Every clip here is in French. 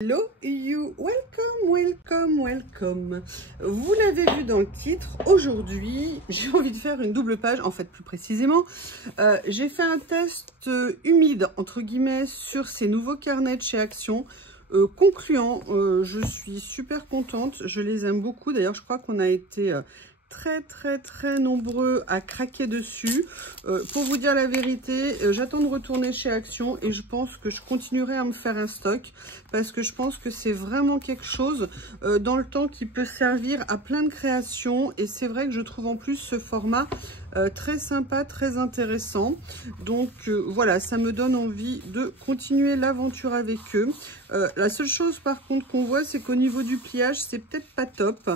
Hello you, welcome. Vous l'avez vu dans le titre, aujourd'hui j'ai envie de faire une double page, en fait plus précisément, j'ai fait un test humide entre guillemets sur ces nouveaux carnets de chez Action, concluant, je suis super contente, je les aime beaucoup, d'ailleurs je crois qu'on a été très nombreux à craquer dessus. Pour vous dire la vérité, j'attends de retourner chez Action et je pense que je continuerai à me faire un stock parce que je pense que c'est vraiment quelque chose dans le temps qui peut servir à plein de créations, et c'est vrai que je trouve en plus ce format très sympa, très intéressant. Donc voilà, ça me donne envie de continuer l'aventure avec eux. La seule chose par contre qu'on voit, c'est qu'au niveau du pliage, c'est peut-être pas top,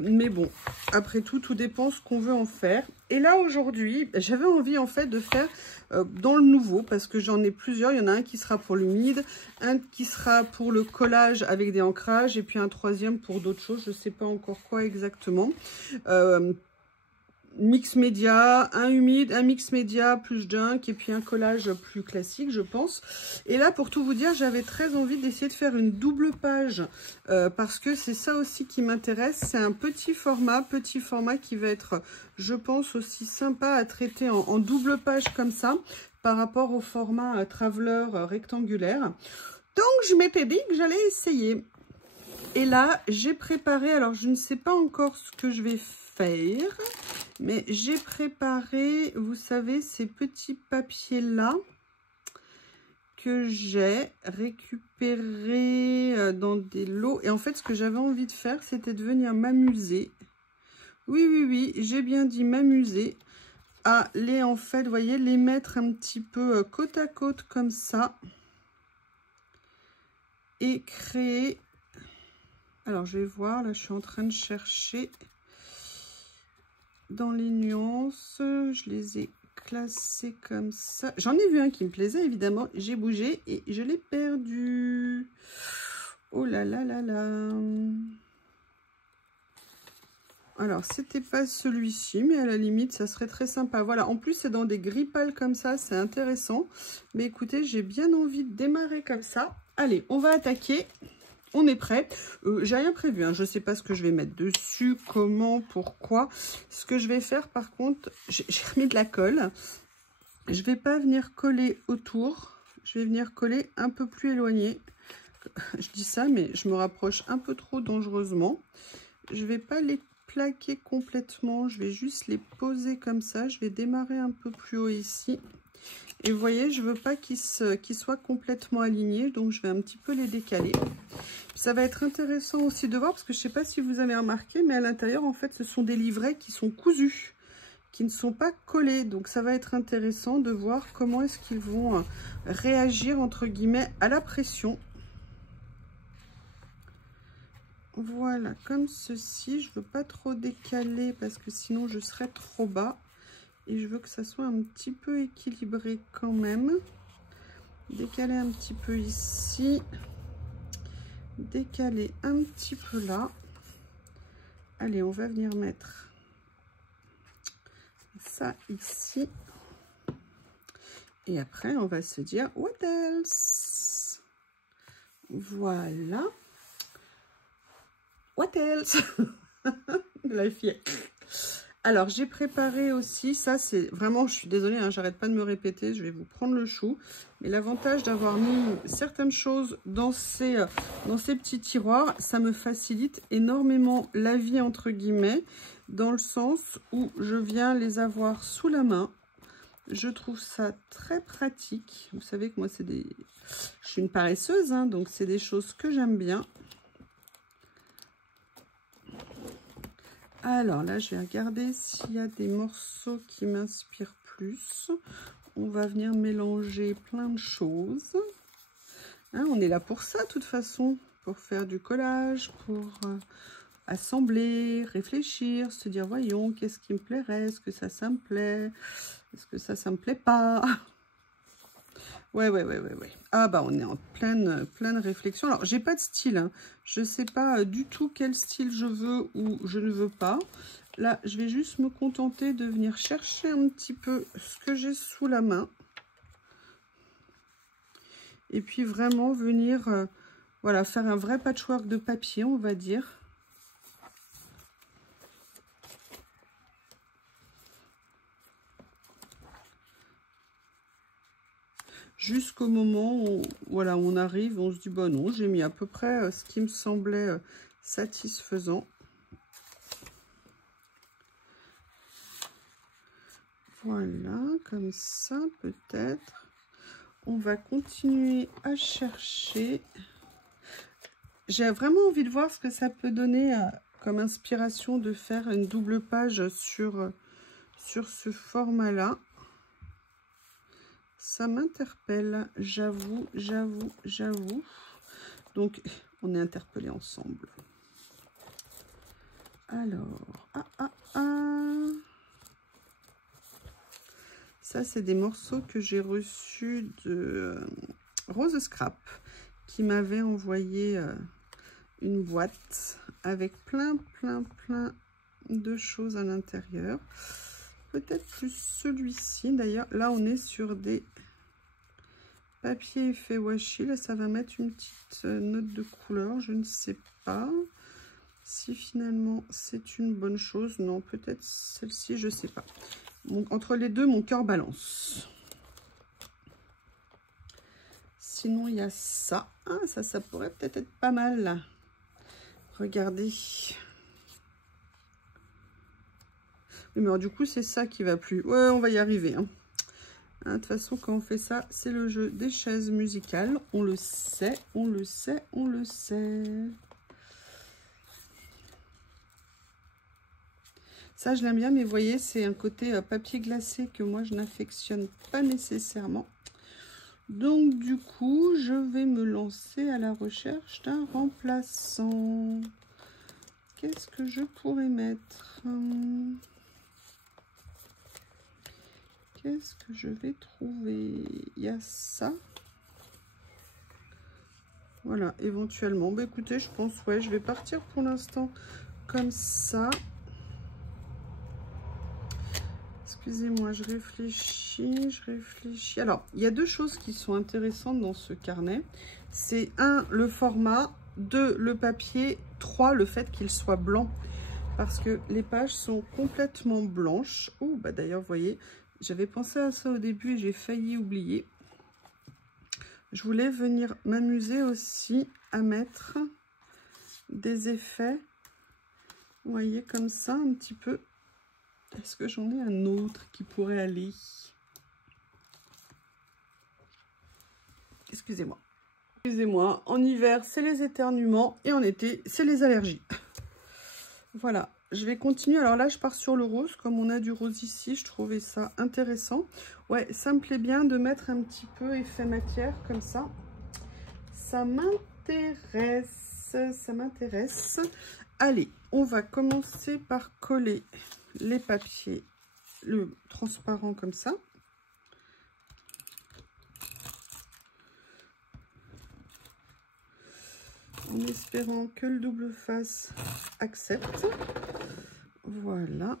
mais bon, après tout dépend ce qu'on veut en faire. Et là aujourd'hui, j'avais envie en fait de faire dans le nouveau, parce que j'en ai plusieurs. Il y en a un qui sera pour l'humide, un qui sera pour le collage avec des ancrages, et puis un troisième pour d'autres choses, je sais pas encore quoi exactement. Mix média, un humide, un mix média plus junk, et puis un collage plus classique je pense. Et là pour tout vous dire, j'avais très envie d'essayer de faire une double page parce que c'est ça aussi qui m'intéresse. C'est un petit format qui va être, je pense, aussi sympa à traiter en double page comme ça par rapport au format traveler rectangulaire. Donc je m'étais dit que j'allais essayer. Et là j'ai préparé, alors je ne sais pas encore ce que je vais faire, mais j'ai préparé, vous savez, ces petits papiers là que j'ai récupérés dans des lots. Et en fait ce que j'avais envie de faire, c'était de venir m'amuser, oui, j'ai bien dit m'amuser, à les, en fait, vous voyez, les mettre un petit peu côte à côte comme ça et créer. Alors je vais voir, là je suis en train de chercher dans les nuances, je les ai classés comme ça. J'en ai vu un qui me plaisait évidemment, j'ai bougé et je l'ai perdu. Oh là là là là. Alors c'était pas celui-ci, mais à la limite ça serait très sympa. Voilà, en plus c'est dans des gris pâles comme ça, c'est intéressant. Mais écoutez, j'ai bien envie de démarrer comme ça. Allez, on va attaquer. On est prêt. J'ai rien prévu, hein. Je ne sais pas ce que je vais mettre dessus, comment, pourquoi. Ce que je vais faire, par contre, j'ai remis de la colle. Je ne vais pas venir coller autour. Je vais venir coller un peu plus éloigné. Je dis ça, mais je me rapproche un peu trop dangereusement. Je ne vais pas les plaquer complètement. Je vais juste les poser comme ça. Je vais démarrer un peu plus haut ici. Et vous voyez, je ne veux pas qu'ils soient complètement alignés, donc je vais un petit peu les décaler. Ça va être intéressant aussi de voir, parce que je ne sais pas si vous avez remarqué, mais à l'intérieur, en fait, ce sont des livrets qui sont cousus, qui ne sont pas collés. Donc ça va être intéressant de voir comment est-ce qu'ils vont réagir, entre guillemets, à la pression. Voilà, comme ceci. Je ne veux pas trop décaler, parce que sinon je serai trop bas. Et je veux que ça soit un petit peu équilibré quand même. Décaler un petit peu ici. Décaler un petit peu là. Allez, on va venir mettre ça ici. Et après, on va se dire, what else? Voilà. What else? La fille. Alors, j'ai préparé aussi, ça c'est vraiment, je suis désolée, hein, j'arrête pas de me répéter, je vais vous prendre le chou. Mais l'avantage d'avoir mis certaines choses dans ces petits tiroirs, ça me facilite énormément la vie, entre guillemets, dans le sens où je viens les avoir sous la main. Je trouve ça très pratique. Vous savez que moi, je suis une paresseuse, hein, donc c'est des choses que j'aime bien. Alors là, je vais regarder s'il y a des morceaux qui m'inspirent plus. On va venir mélanger plein de choses. Hein, on est là pour ça, de toute façon, pour faire du collage, pour assembler, réfléchir, se dire, voyons, qu'est-ce qui me plairait? Est-ce que ça me plaît? Est-ce que ça me plaît pas? Ouais. Ah bah on est en pleine réflexion. Alors j'ai pas de style, hein. Je sais pas du tout quel style je veux ou je ne veux pas. Là je vais juste me contenter de venir chercher un petit peu ce que j'ai sous la main. Et puis vraiment venir Voilà, faire un vrai patchwork de papier, on va dire. Jusqu'au moment où voilà, on arrive, on se dit, bon non, j'ai mis à peu près ce qui me semblait satisfaisant. Voilà, comme ça peut-être. On va continuer à chercher. J'ai vraiment envie de voir ce que ça peut donner comme inspiration de faire une double page sur ce format-là. Ça m'interpelle, j'avoue. Donc, on est interpellés ensemble. Alors, ça, c'est des morceaux que j'ai reçus de Rose Scrap, qui m'avait envoyé une boîte avec plein de choses à l'intérieur. Peut-être plus celui-ci. D'ailleurs, là, on est sur des papiers effet washi. Là, ça va mettre une petite note de couleur. Je ne sais pas si finalement c'est une bonne chose. Non, peut-être celle-ci, je ne sais pas. Donc, entre les deux, mon cœur balance. Sinon, il y a ça. Ah, ça pourrait peut-être être pas mal, là. Regardez. Oui, mais alors, du coup, c'est ça qui va plus. Ouais, on va y arriver. Hein. De toute façon, quand on fait ça, c'est le jeu des chaises musicales. On le sait. Ça, je l'aime bien, mais vous voyez, c'est un côté papier glacé que moi, je n'affectionne pas nécessairement. Donc, du coup, je vais me lancer à la recherche d'un remplaçant. Qu'est-ce que je pourrais mettre? Qu'est-ce que je vais trouver? Il y a ça. Voilà, éventuellement. Bah, écoutez, je pense, ouais, je vais partir pour l'instant comme ça. Excusez-moi, je réfléchis. Alors, il y a deux choses qui sont intéressantes dans ce carnet. C'est 1, le format, 2, le papier, 3, le fait qu'il soit blanc. Parce que les pages sont complètement blanches. Oh, bah d'ailleurs, vous voyez, j'avais pensé à ça au début et j'ai failli oublier. Je voulais venir m'amuser aussi à mettre des effets. Vous voyez, comme ça, un petit peu. Est-ce que j'en ai un autre qui pourrait aller? Excusez-moi. Excusez-moi, en hiver, c'est les éternuements et en été, c'est les allergies. Voilà, je vais continuer. Alors là, je pars sur le rose. Comme on a du rose ici, je trouvais ça intéressant. Ouais, ça me plaît bien de mettre un petit peu effet matière comme ça. Ça m'intéresse. Allez, on va commencer par coller les papiers, le transparent comme ça. En espérant que le double face accepte. Voilà.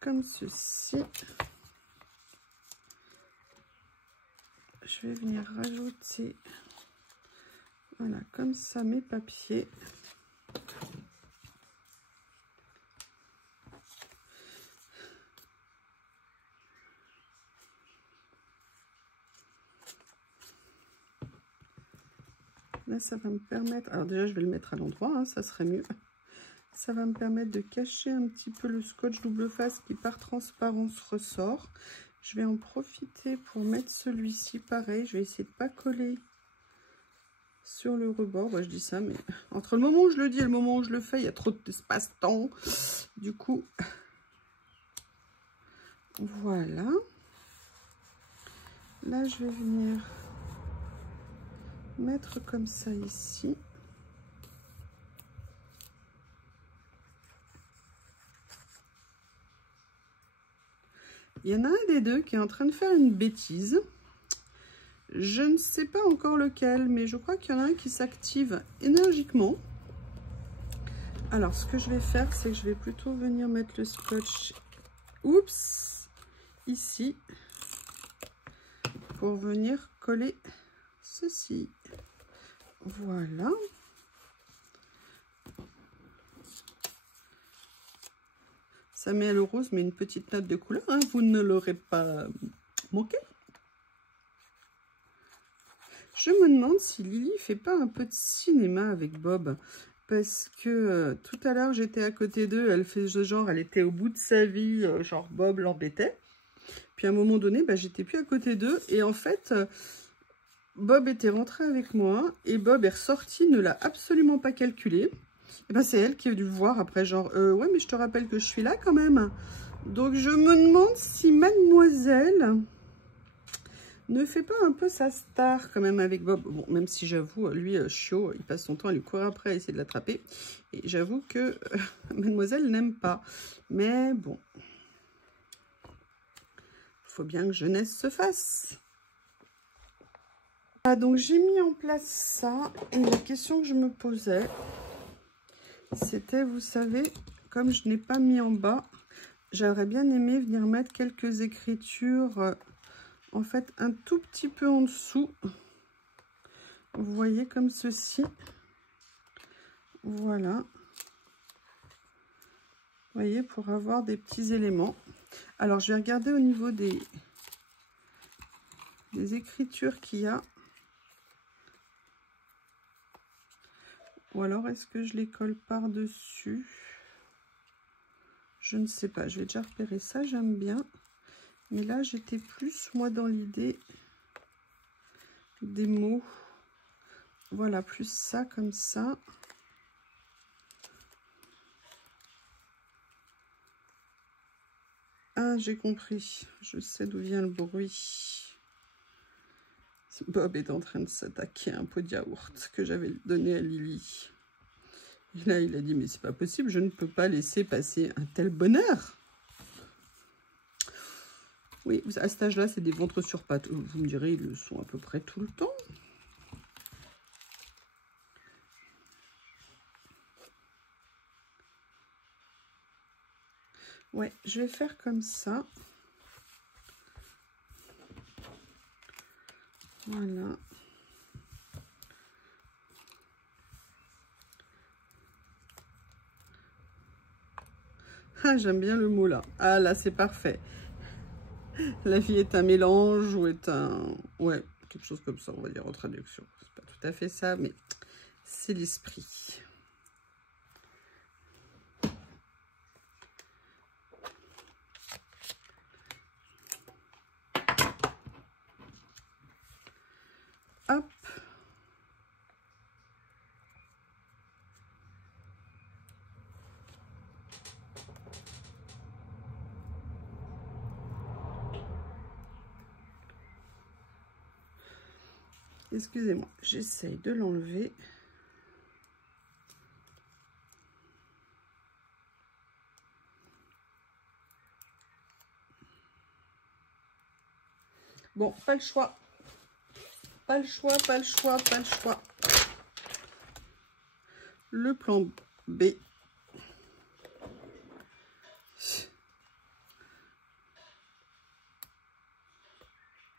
Comme ceci. Je vais venir rajouter, voilà, comme ça, mes papiers. Là, ça va me permettre... Alors déjà, je vais le mettre à l'endroit, hein, ça serait mieux. Ça va me permettre de cacher un petit peu le scotch double face qui, par transparence, ressort. Je vais en profiter pour mettre celui-ci pareil. Je vais essayer de ne pas coller sur le rebord. Bah, je dis ça, mais entre le moment où je le dis et le moment où je le fais, il y a trop d'espace-temps. Du coup, voilà. Là, je vais venir mettre comme ça ici. Il y en a un des deux qui est en train de faire une bêtise. Je ne sais pas encore lequel, mais je crois qu'il y en a un qui s'active énergiquement. Alors, ce que je vais faire, c'est que je vais plutôt venir mettre le scotch, oups, ici, pour venir coller ceci. Voilà. Ça met le rose, mais une petite note de couleur, hein, vous ne l'aurez pas manqué. Je me demande si Lily fait pas un peu de cinéma avec Bob. Parce que tout à l'heure, j'étais à côté d'eux, elle fait ce genre, elle était au bout de sa vie, genre Bob l'embêtait. Puis à un moment donné, bah, j'étais plus à côté d'eux. Et en fait, Bob était rentré avec moi et Bob est ressorti, ne l'a absolument pas calculé. Et ben c'est elle qui est venue voir après, genre, ouais, mais je te rappelle que je suis là quand même. Donc je me demande si mademoiselle ne fait pas un peu sa star quand même avec Bob. Bon, même si j'avoue, lui, chiot, il passe son temps à lui courir après, à essayer de l'attraper. Et j'avoue que mademoiselle n'aime pas. Mais bon, il faut bien que jeunesse se fasse. Ah, donc j'ai mis en place ça. Et la question que je me posais, c'était, vous savez, comme je n'ai pas mis en bas, j'aurais bien aimé venir mettre quelques écritures, en fait, un tout petit peu en dessous. Vous voyez, comme ceci. Voilà. Vous voyez, pour avoir des petits éléments. Alors, je vais regarder au niveau des écritures qu'il y a. Ou alors, est-ce que je les colle par-dessus? Je ne sais pas. Je vais déjà repérer ça, j'aime bien. Mais là, j'étais plus, moi, dans l'idée des mots. Voilà, plus ça, comme ça. Ah, j'ai compris. Je sais d'où vient le bruit. Bob est en train de s'attaquer à un pot de yaourt que j'avais donné à Lily. Et là, il a dit, mais c'est pas possible, je ne peux pas laisser passer un tel bonheur. Oui, à cet âge-là, c'est des ventres sur pattes. Vous me direz, ils le sont à peu près tout le temps. Ouais, je vais faire comme ça. Voilà. Ah, j'aime bien le mot là. Ah là, c'est parfait. La vie est un mélange ou est un... Ouais, quelque chose comme ça, on va dire en traduction. C'est pas tout à fait ça, mais c'est l'esprit. Hop. Excusez-moi, j'essaye de l'enlever. Bon, pas le choix. Pas le choix, pas le choix, pas le choix. Le plan B.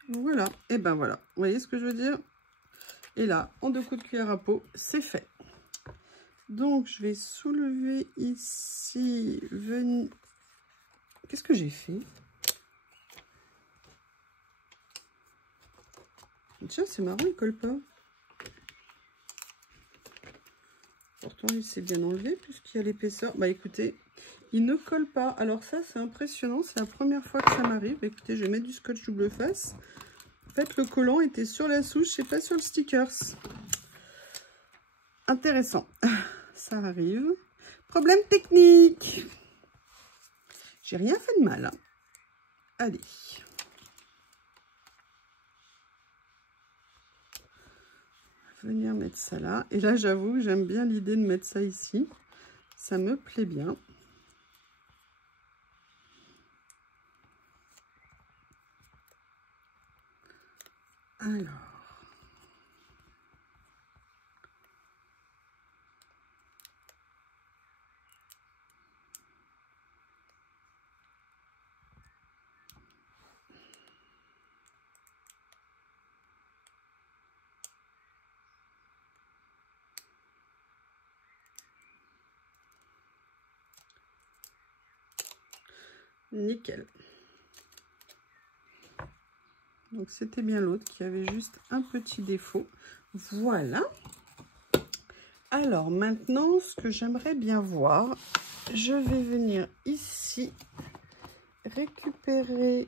Voilà, et ben voilà. Vous voyez ce que je veux dire? Et là, en 2 coups de cuillère à peau, c'est fait. Donc, je vais soulever ici. Qu'est-ce que j'ai fait? Tiens, c'est marrant, il colle pas. Pourtant, il s'est bien enlevé puisqu'il y a l'épaisseur. Bah écoutez, il ne colle pas. Alors ça, c'est impressionnant. C'est la première fois que ça m'arrive. Écoutez, je vais mettre du scotch double face. En fait, le collant était sur la souche et pas sur le stickers. Intéressant. Ça arrive. Problème technique. J'ai rien fait de mal. Allez. Venir mettre ça là. Et là, j'avoue que j'aime bien l'idée de mettre ça ici. Ça me plaît bien. Alors. Nickel. Donc c'était bien l'autre qui avait juste un petit défaut. Voilà. Alors maintenant, ce que j'aimerais bien voir, je vais venir ici récupérer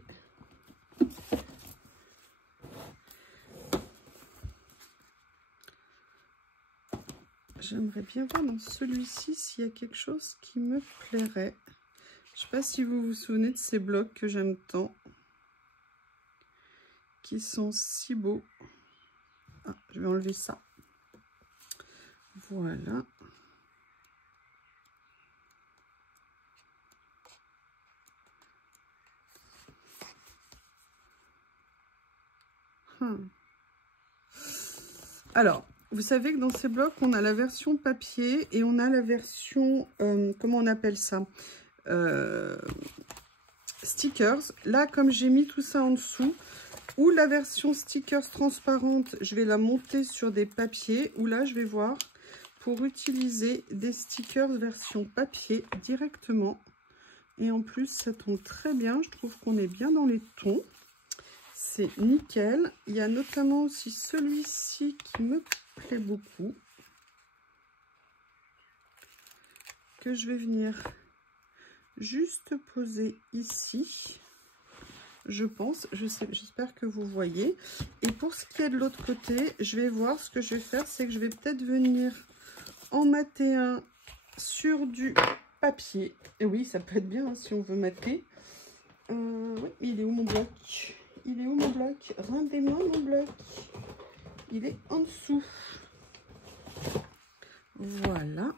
j'aimerais bien voir dans celui-ci s'il y a quelque chose qui me plairait. Je ne sais pas si vous vous souvenez de ces blocs que j'aime tant, qui sont si beaux. Ah, je vais enlever ça. Voilà. Alors, vous savez que dans ces blocs, on a la version papier et on a la version, comment on appelle ça, stickers. Là, comme j'ai mis tout ça en dessous, ou la version stickers transparente, je vais la monter sur des papiers, ou là, je vais voir pour utiliser des stickers version papier directement. Et en plus, ça tombe très bien. Je trouve qu'on est bien dans les tons. C'est nickel. Il y a notamment aussi celui-ci qui me plaît beaucoup, que je vais venir juste poser ici. Je pense, j'espère que vous voyez. Et pour ce qui est de l'autre côté, je vais voir ce que je vais faire, c'est que je vais peut-être venir en mater un sur du papier. Et oui, ça peut être bien hein, si on veut mater. Oui, il est où mon bloc? Il est où mon bloc? Rendez-moi mon bloc. Il est en dessous. Voilà.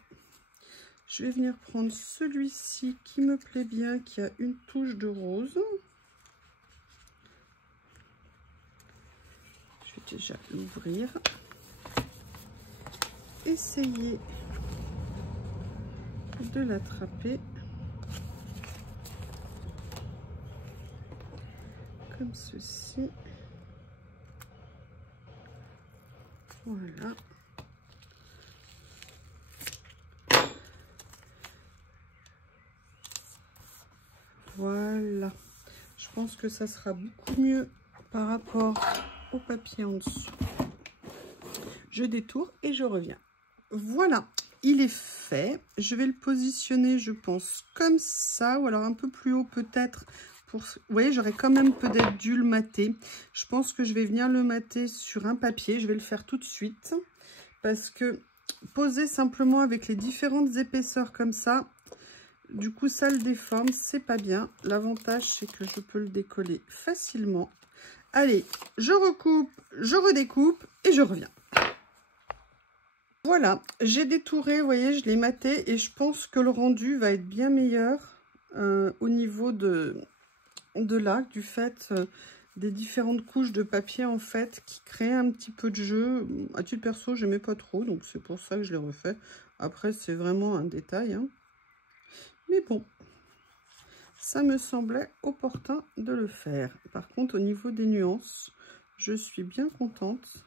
Je vais venir prendre celui-ci qui me plaît bien, qui a une touche de rose. Je vais déjà l'ouvrir. Essayer de l'attraper. Comme ceci. Voilà. Voilà. Je pense que ça sera beaucoup mieux par rapport au papier en dessous. Je détourne et je reviens. Voilà, il est fait. Je vais le positionner, je pense, comme ça, ou alors un peu plus haut peut-être. Vous voyez, j'aurais quand même peut-être dû le mater. Je pense que je vais venir le mater sur un papier. Je vais le faire tout de suite. Parce que poser simplement avec les différentes épaisseurs comme ça, du coup, ça le déforme. C'est pas bien. L'avantage, c'est que je peux le décoller facilement. Allez, je recoupe, je redécoupe et je reviens. Voilà, j'ai détouré, vous voyez, je l'ai maté et je pense que le rendu va être bien meilleur au niveau de là, du fait des différentes couches de papier en fait qui créent un petit peu de jeu. À titre perso, j'aimais pas trop, donc c'est pour ça que je l'ai refait. Après, c'est vraiment un détail, hein. Mais bon, ça me semblait opportun de le faire. Par contre, au niveau des nuances, je suis bien contente.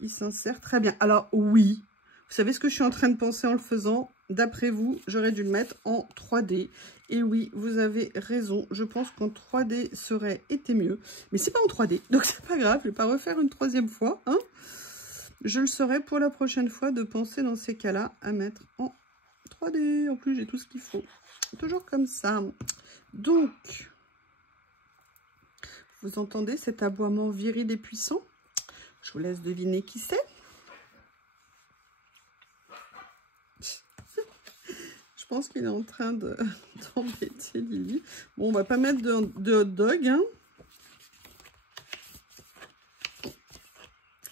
Il s'insère très bien. Alors oui, vous savez ce que je suis en train de penser en le faisant? D'après vous, j'aurais dû le mettre en 3D. Et oui, vous avez raison. Je pense qu'en 3D serait été mieux. Mais c'est pas en 3D, donc c'est pas grave. Je vais pas refaire une troisième fois, hein. Je le saurai pour la prochaine fois de penser dans ces cas-là à mettre en 3D. En plus, j'ai tout ce qu'il faut. Toujours comme ça. Donc, vous entendez cet aboiement viril et puissant? Je vous laisse deviner qui c'est. Je pense qu'il est en train d'embêter Lily. Bon, on va pas mettre de hot dog, hein.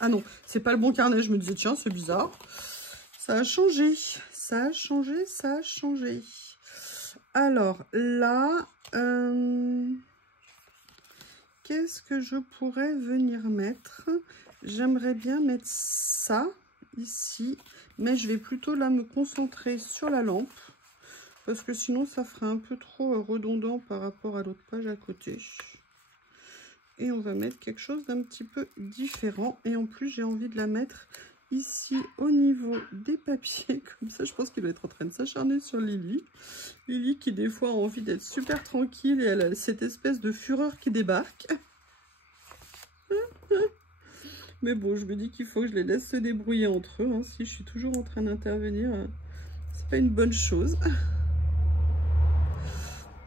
Ah non, c'est pas le bon carnet. Je me disais, tiens, c'est bizarre. Ça a changé. Ça a changé, ça a changé. Alors, là, qu'est-ce que je pourrais venir mettre? J'aimerais bien mettre ça ici, mais je vais plutôt là me concentrer sur la lampe. Parce que sinon, ça ferait un peu trop redondant par rapport à l'autre page à côté. Et on va mettre quelque chose d'un petit peu différent. Et en plus, j'ai envie de la mettre ici au niveau des papiers, comme ça. Je pense qu'il doit être en train de s'acharner sur Lily. Lily qui des fois a envie d'être super tranquille et elle a cette espèce de fureur qui débarque. Mais bon, je me dis qu'il faut que je les laisse se débrouiller entre eux. Hein. Si je suis toujours en train d'intervenir, c'est pas une bonne chose.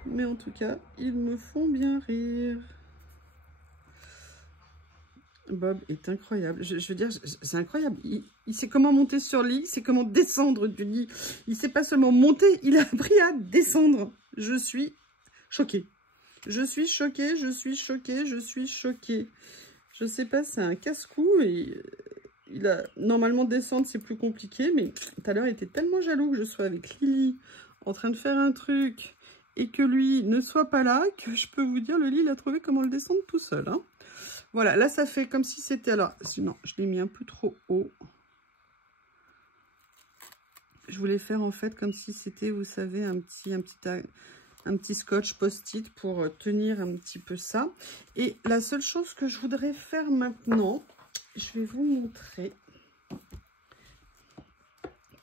Mais en tout cas, ils me font bien rire. Bob est incroyable. Je veux dire, c'est incroyable. Il sait comment monter sur le lit, il sait comment descendre du lit. Il sait pas seulement monter, il a appris à descendre. Je suis choquée. Je suis choquée, je suis choquée, je suis choquée. Je sais pas, c'est un casse-cou et il a normalement descendre c'est plus compliqué, mais tout à l'heure il était tellement jaloux que je sois avec Lily en train de faire un truc et que lui ne soit pas là que je peux vous dire le lit il a trouvé comment le descendre tout seul. Hein. Voilà, là ça fait comme si c'était... Alors, sinon, je l'ai mis un peu trop haut. Je voulais faire en fait comme si c'était, vous savez, un petit scotch post-it pour tenir un petit peu ça. Et la seule chose que je voudrais faire maintenant, je vais vous montrer.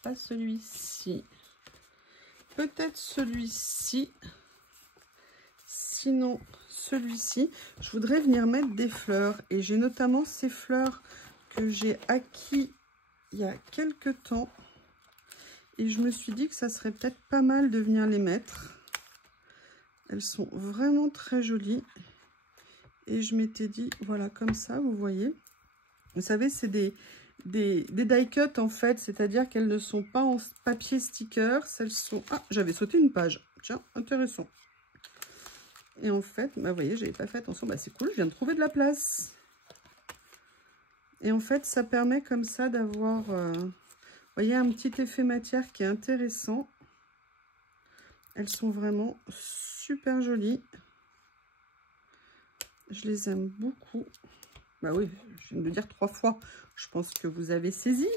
Pas celui-ci. Peut-être celui-ci. Sinon... celui-ci, je voudrais venir mettre des fleurs et j'ai notamment ces fleurs que j'ai acquis il y a quelques temps et je me suis dit que ça serait peut-être pas mal de venir les mettre. Elles sont vraiment très jolies et je m'étais dit voilà comme ça, vous voyez, vous savez c'est des die cut en fait, c'est-à-dire qu'elles ne sont pas en papier sticker, celles sont... Ah, j'avais sauté une page, tiens, intéressant. Et en fait, bah, vous voyez, j'avais pas fait attention. Bah, c'est cool, je viens de trouver de la place. Et en fait, ça permet comme ça d'avoir, vous voyez, un petit effet matière qui est intéressant. Elles sont vraiment super jolies. Je les aime beaucoup. Bah oui, je viens de le dire 3 fois. Je pense que vous avez saisi.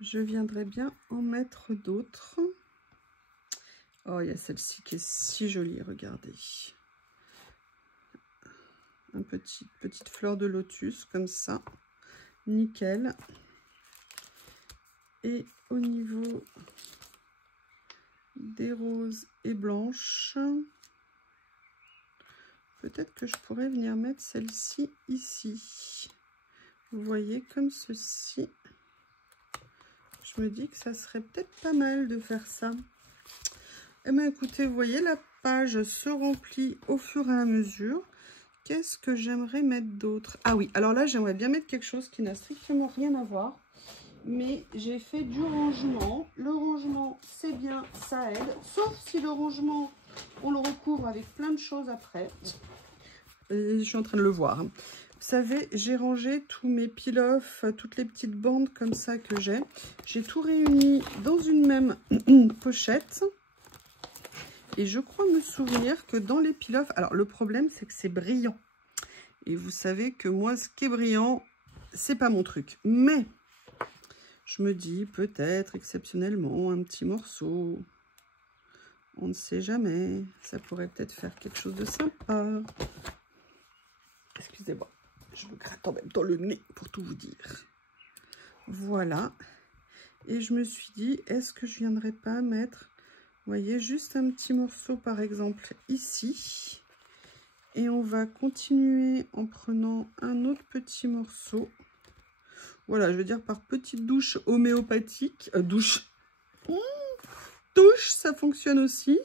Je viendrai bien en mettre d'autres. Oh, il y a celle-ci qui est si jolie, regardez. Petite fleur de lotus, comme ça. Nickel. Et au niveau des roses et blanches, peut-être que je pourrais venir mettre celle-ci ici. Vous voyez, comme ceci. Je me dis que ça serait peut-être pas mal de faire ça. Eh bien, écoutez, vous voyez, la page se remplit au fur et à mesure. Qu'est-ce que j'aimerais mettre d'autre? Ah oui, alors là, j'aimerais bien mettre quelque chose qui n'a strictement rien à voir. Mais j'ai fait du rangement. Le rangement, c'est bien, ça aide. Sauf si le rangement, on le recouvre avec plein de choses après. Je suis en train de le voir. Vous savez, j'ai rangé tous mes peel-off, toutes les petites bandes comme ça que j'ai. J'ai tout réuni dans une même pochette. Et je crois me souvenir que dans les peel-off... Alors, le problème, c'est que c'est brillant. Et vous savez que moi, ce qui est brillant, c'est pas mon truc. Mais... je me dis peut-être exceptionnellement un petit morceau. On ne sait jamais. Ça pourrait peut-être faire quelque chose de sympa. Excusez-moi. Je me gratte en même temps le nez pour tout vous dire. Voilà. Et je me suis dit, est-ce que je viendrais pas mettre, vous voyez, juste un petit morceau par exemple ici. Et on va continuer en prenant un autre petit morceau. Voilà, je veux dire par petite douche homéopathique. Douche, ça fonctionne aussi.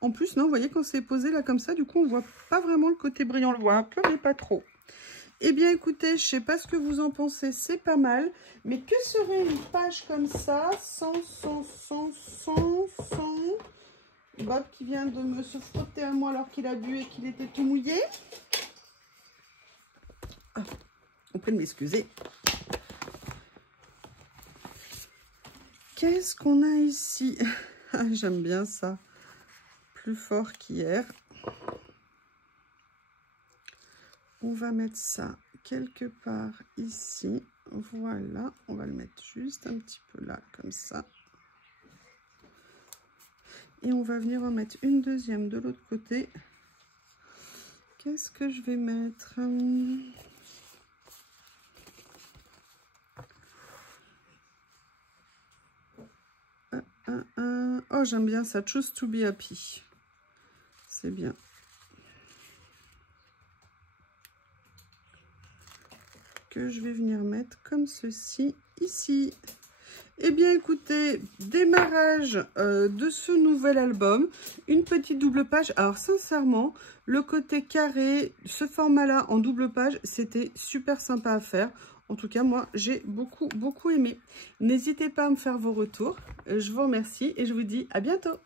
En plus, non, vous voyez, quand c'est posé là comme ça, du coup, on voit pas vraiment le côté brillant. On le voit un peu, mais pas trop. Eh bien, écoutez, je sais pas ce que vous en pensez, c'est pas mal. Mais que serait une page comme ça, sans Bob qui vient de me se frotter à moi alors qu'il a bu et qu'il était tout mouillé. Ah, on prie de m'excuser. Qu'est-ce qu'on a ici? J'aime bien ça. Plus fort qu'hier. On va mettre ça quelque part ici. Voilà. On va le mettre juste un petit peu là, comme ça. Et on va venir en mettre une deuxième de l'autre côté. Qu'est-ce que je vais mettre? Oh, j'aime bien ça. Choose to be happy. C'est bien. Que je vais venir mettre comme ceci ici. Eh bien, écoutez, démarrage de ce nouvel album, une petite double page. Alors, sincèrement, le côté carré, ce format-là en double page, c'était super sympa à faire. En tout cas, moi, j'ai beaucoup aimé. N'hésitez pas à me faire vos retours. Je vous remercie et je vous dis à bientôt.